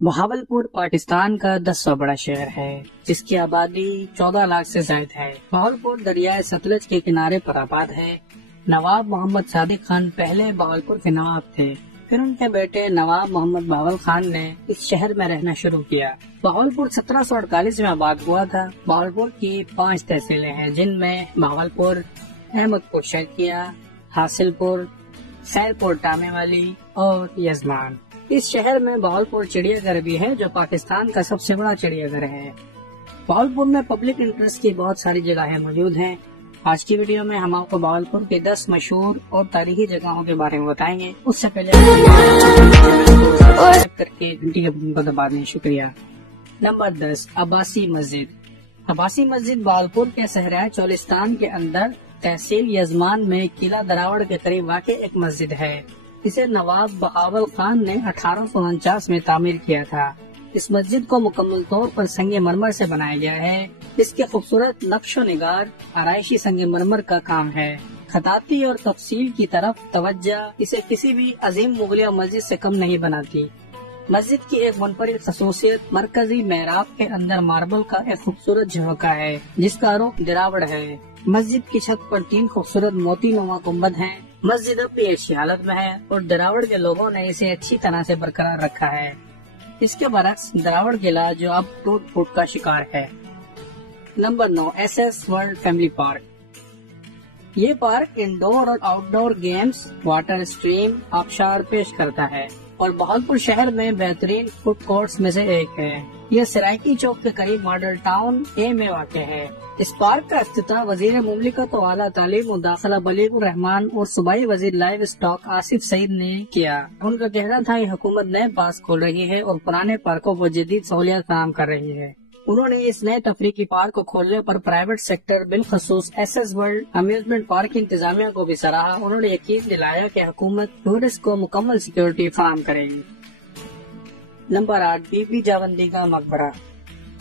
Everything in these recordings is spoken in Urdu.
بہاولپور پاکستان کا 10واں بڑا شہر ہے جس کی آبادی 14 لاکھ سے زائد ہے۔ بہاولپور دریائے ستلج کے کنارے پر آباد ہے۔ نواب محمد صادق خان پہلے بہاولپور کے نواب تھے، پھر ان کے بیٹے نواب محمد بہاول خان نے اس شہر میں رہنا شروع کیا۔ بہاولپور 1748 میں آباد ہوا تھا۔ بہاولپور کی 5 تحصیلیں ہیں جن میں بہاولپور، احمد پور شیخیا، حاصل پور، خیر پور ٹامے والی اور یزمان۔ اس شہر میں بہاولپور چڑیا گھر بھی ہے جو پاکستان کا سب سے بڑا چڑیا گھر ہے۔ بہاولپور میں پبلک انٹرسٹ کی بہت ساری جگہیں موجود ہیں۔ آج کی ویڈیو میں ہم آپ کو بہاولپور کے 10 مشہور اور تاریخی جگہوں کے بارے میں بتائیں گے۔ اس سے پہلے سبسکرائب کر کے گھنٹی کے بٹن کو دبا دیں، شکریہ۔ نمبر 10، عباسی مسجد۔ عباسی مسجد بہاولپور کے صحرائے چولستان کے اندر تحصیل یزمان میں قلعہ دراوڑ کے قریب واقع ایک مسجد ہے۔ اسے نواب بہاول خان نے 1849 میں تعمیر کیا تھا۔ اس مسجد کو مکمل طور پر سنگ مرمر سے بنایا گیا ہے۔ اس کے خوبصورت نقش و نگار آرائشی سنگ مرمر کا کام ہے۔ خطاطی اور تفصیل کی طرف توجہ اسے کسی بھی عظیم مغلیہ مسجد سے کم نہیں بناتی۔ مسجد کی ایک منفرد خصوصیت مرکزی محراب کے اندر ماربل کا ایک خوبصورت جھروکا ہے جس کا رخ دراوڑ ہے۔ مسجد کی چھت پر 3 خوبصورت موتی نما گنبد ہیں۔ مسجد اب بھی اچھی حالت میں ہے اور دراوڑ کے لوگوں نے اسے اچھی طرح سے برقرار رکھا ہے۔ اس کے برعکس دراوڑ قلعہ جو اب ٹوٹ پھوٹ کا شکار ہے۔ Number 9، S S world family park. یہ پارک انڈور اور آؤٹ ڈور گیمز، واٹر اسٹریم، آبشار پیش کرتا ہے اور بہاولپور شہر میں بہترین فوڈ کورٹس میں سے ایک ہے۔ یہ سرائکی چوک کے قریب ماڈل ٹاؤن اے میں واقع ہے۔ اس پارک کا افتتاح وزیر مملکت و اعلیٰ تعلیم و داخلہ بلیغ الرحمان اور صوبائی وزیر لائیو اسٹاک آصف سعید نے کیا۔ ان کا کہنا تھا کہ حکومت نئے پارک کھول رہی ہے اور پرانے پارکوں کو جدید سہولیات فراہم کر رہی ہے۔ انہوں نے اس نئے تفریحی پارک کو کھولنے پر پرائیویٹ سیکٹر بالخصوص S S world amusement park کی انتظامیہ کو بھی سراہا۔ انہوں نے یقین دلایا کہ حکومت ٹورسٹ کو مکمل سیکورٹی فراہم کرے گی۔ نمبر 8، بی بی جاوندی کا مقبرہ۔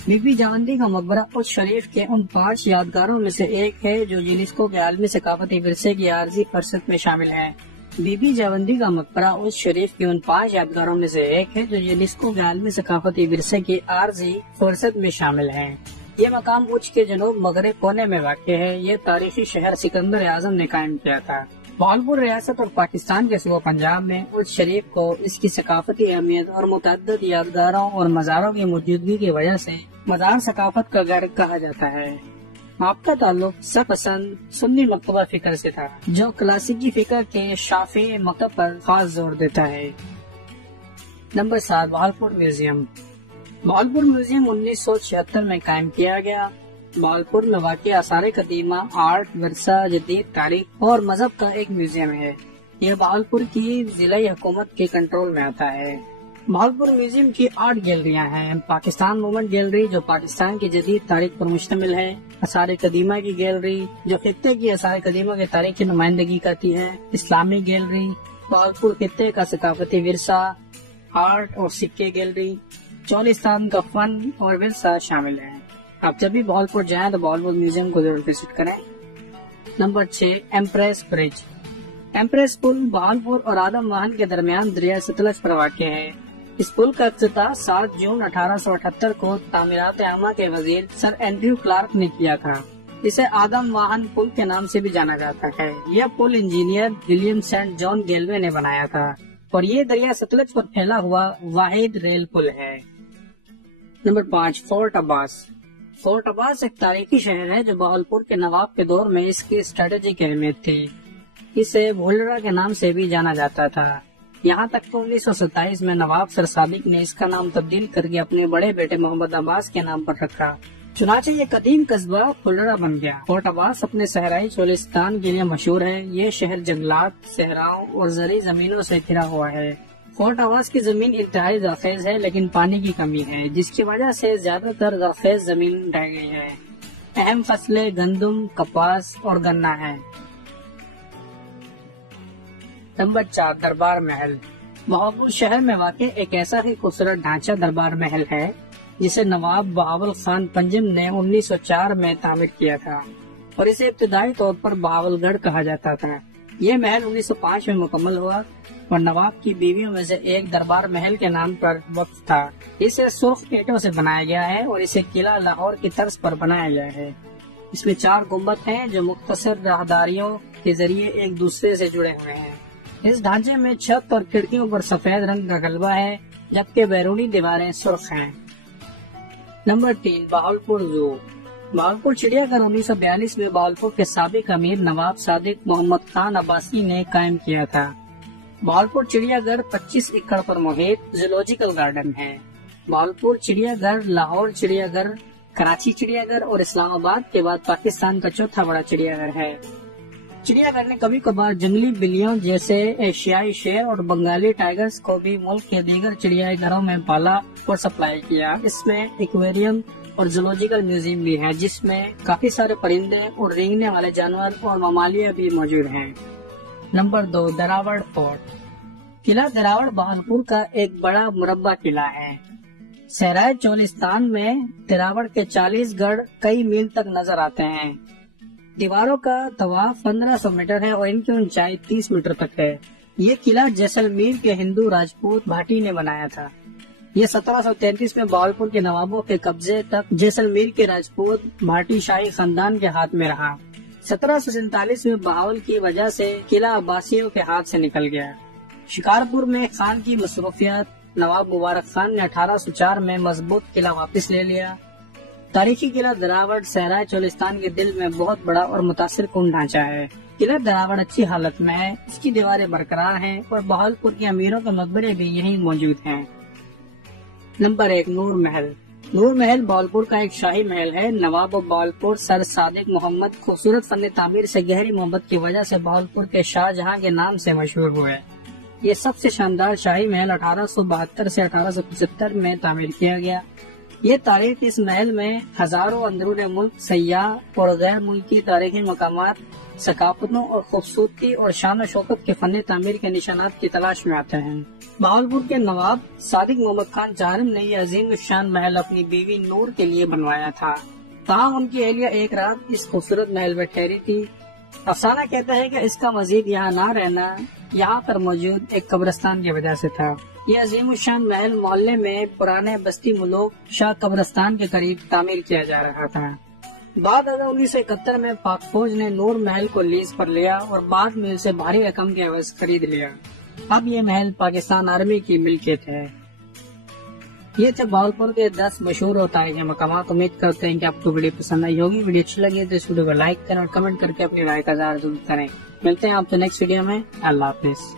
بی بی جاوندی کا مقبرہ اس شریف کے ان 5 یادگاروں میں سے ایک ہے جو یونیسکو کے عالمی ثقافتی ورثے کی عارضی فہرست میں شامل ہے۔ بی بی جاوندی کا مقبرہ اس شریف کے ان 5 یادگاروں میں سے ایک ہے جو یونیسکو کے عالمی ثقافتی ورثے کی عارضی فہرست میں شامل ہے۔ یہ مقام اچ کے جنوب مغرب کونے میں واقع ہے۔ یہ تاریخی شہر سکندر اعظم نے قائم کیا تھا۔ بہاولپور ریاست اور پاکستان کے صوبہ پنجاب میں اچ شریف کو اس کی ثقافتی اہمیت اور متعدد یادگاروں اور مزاروں کی موجودگی کی وجہ سے مزار ثقافت کا گھر کہا جاتا ہے۔ آپ کا تعلق سب پسند سنی مکتبہ فکر سے تھا جو کلاسیکی فکر کے شافعی مکتب پر خاص زور دیتا ہے۔ Number 7، Bahawalpur museum. Bahawalpur museum 1976 میں قائم کیا گیا۔ بہاولپور میں واقع آثار قدیمہ، آرٹ، ورثہ، جدید تاریخ اور مذہب کا ایک میوزیم ہے۔ یہ بہاولپور کی ضلعی حکومت کے کنٹرول میں آتا ہے۔ بہاولپور میوزیم کی 8 گیلریاں ہیں۔ پاکستان موومنٹ گیلری جو پاکستان کی جدید تاریخ پر مشتمل ہے، آثار قدیمہ کی گیلری جو خطے کی آثار قدیمہ کی تاریخ کی نمائندگی کرتی ہے، اسلامی گیلری، بہاولپور خطے کا ثقافتی ورثہ، آرٹ اور سکے گیلری، چولستان کا فن اور ورثہ شامل ہیں۔ آپ جب بھی بہاولپور جائیں تو بہاولپور میوزیم کو ضرور وزٹ کریں۔ نمبر 6، ایمپریس برج۔ ایمپریس پل بہاولپور اور آدم واہن کے درمیان دریائے ستلج پر واقع ہے۔ اس پل کا افتتاح 7 جون 1878 کو تعمیرات عامہ کے وزیر سر اینڈریو کلارک نے کیا تھا۔ اسے آدم واہن پل کے نام سے بھی جانا جاتا ہے۔ یہ پل انجینئر ولیم سینٹ جان گیلوے نے بنایا تھا اور یہ دریائے ستلج پر پھیلا ہوا واحد ریل پل ہے۔ نمبر 5، فورٹ عباس۔ فورٹ عباس ایک تاریخی شہر ہے جو بہاولپور کے نواب کے دور میں اس کی اسٹریٹجک اہمیت تھی۔ اسے بھولرا کے نام سے بھی جانا جاتا تھا، یہاں تک کہ 1927 میں نواب سر صادق نے اس کا نام تبدیل کر کے اپنے بڑے بیٹے محمد عباس کے نام پر رکھا۔ چنانچہ یہ قدیم قصبہ بھولرا بن گیا۔ فورٹ عباس اپنے صحرائی چولستان کے لیے مشہور ہے۔ یہ شہر جنگلات، صحراؤں اور زرعی زمینوں سے گھرا ہوا ہے۔ فورٹ عباس کی زمین انتہائی زرخیز ہے لیکن پانی کی کمی ہے جس کی وجہ سے زیادہ تر زرخیز زمین رہ گئی ہے۔ اہم فصلیں گندم، کپاس اور گنا ہیں۔ نمبر 4، دربار محل۔ بہاولپور شہر میں واقع ایک ایسا ہی خوبصورت ڈھانچہ دربار محل ہے جسے نواب بہاول خان پنجم نے 1904 میں تعمیر کیا تھا اور اسے ابتدائی طور پر بہاول گڑھ کہا جاتا تھا۔ یہ محل 1905 میں مکمل ہوا اور نواب کی بیویوں میں سے ایک دربار محل کے نام پر وقف تھا۔ اسے سرخ اینٹوں سے بنایا گیا ہے اور اسے قلعہ لاہور کی طرز پر بنایا گیا ہے۔ اس میں 4 گنبد ہیں جو مختصر راہداریوں کے ذریعے ایک دوسرے سے جڑے ہوئے ہیں۔ اس ڈھانچے میں چھت اور کھڑکیوں پر سفید رنگ کا غلبہ ہے جبکہ بیرونی دیواریں سرخ ہیں۔ نمبر 3، بہاولپور زو۔ بہاولپور چڑیا گھر 1942 میں بہاولپور کے سابق امیر نواب صادق محمد خان عباسی نے قائم کیا تھا۔ بہاولپور چڑیا گھر 25 ایکڑ پر محیط زولوجیکل گارڈن ہے۔ بہاولپور چڑیا گھر لاہور چڑیا گھر، کراچی چڑیا گھر اور اسلام آباد کے بعد پاکستان کا چوتھا بڑا چڑیا گھر ہے۔ چڑیا گھر نے کبھی کبھار جنگلی بلیوں جیسے ایشیائی شیر اور بنگالی ٹائیگرز کو بھی ملک کے دیگر چڑیا گھروں میں پالا اور سپلائی کیا۔ اس میں ایکویریم اور زولوجیکل میوزیم بھی ہے جس میں کافی سارے پرندے اور رینگنے والے جانور اور ممالیہ بھی موجود ہیں۔ Number 2، Derawar fort. قلعہ دراوڑ بہاولپور کا ایک بڑا مربع قلعہ ہے۔ صحرائے چولستان میں دراوڑ کے 40 گڑھ کئی میل تک نظر آتے ہیں۔ دیواروں کا طواف 1500 میٹر ہے اور ان کی اونچائی 30 میٹر تک ہے۔ یہ قلعہ جیسلمیر کے ہندو راجپوت بھاٹی نے بنایا تھا۔ یہ 1733 میں بہاولپور کے نوابوں کے قبضے تک جیسلمیر کے راجپوت بھاٹی شاہی خاندان کے ہاتھ میں رہا۔ 1747 میں بہاول کی وجہ سے قلعہ عباسیوں کے ہاتھ سے نکل گیا۔ شکارپور میں خان کی مصروفیات، نواب مبارک خان نے 1804 میں مضبوط قلعہ واپس لے لیا۔ تاریخی قلعہ دراوڑ صحرائے چولستان کے دل میں بہت بڑا اور متاثر کن ڈھانچہ ہے۔ قلعہ دراوڑ اچھی حالت میں ہے، اس کی دیواریں برقرار ہیں اور بہاولپور کے امیروں کے مقبرے بھی یہیں موجود ہیں۔ نمبر 1، نور محل۔ نور محل بہاولپور کا ایک شاہی محل ہے۔ نواب بہاولپور سر صادق محمد خوبصورت فن تعمیر سے گہری محبت کی وجہ سے بہاولپور کے شاہ جہاں کے نام سے مشہور ہوئے۔ یہ سب سے شاندار شاہی محل 1872 سے 1875 میں تعمیر کیا گیا۔ یہ تاریخ اس محل میں ہزاروں اندرون ملک سیاح اور غیر ملکی تاریخی مقامات، ثقافتوں اور خوبصورتی اور شان و شوکت کے فن تعمیر کے نشانات کی تلاش میں آتے ہیں۔ بہاولپور کے نواب صادق محمد خان چہارم نے یہ عظیم الشان محل اپنی بیوی نور کے لیے بنوایا تھا۔ تاہم ان کی اہلیہ ایک رات اس خوبصورت محل میں ٹھہری تھی۔ افسانہ کہتا ہے کہ اس کا مزید یہاں نہ رہنا یہاں پر موجود ایک قبرستان کی وجہ سے تھا۔ یہ عظیم الشان محل محلے میں پرانے بستی ملوک شاہ قبرستان کے قریب تعمیر کیا جا رہا تھا۔ بعد 1971 میں پاک فوج نے نور محل کو لیز پر لیا اور بعد میں اسے بھاری رقم کے عوض خرید لیا۔ اب یہ محل پاکستان آرمی کی ملکیت ہے۔ یہ تھے بہاولپور کے 10 مشہور اور تاریخی مقامات۔ امید کرتے ہیں کہ آپ کو ویڈیو پسند آئی ہوگی۔ ویڈیو اچھی لگی تو اس ویڈیو کو لائک کریں اور کمنٹ کر کے اپنی رائے کا اظہار ضرور کریں۔ ملتے ہیں آپ سے نیکسٹ ویڈیو میں۔ اللہ حافظ۔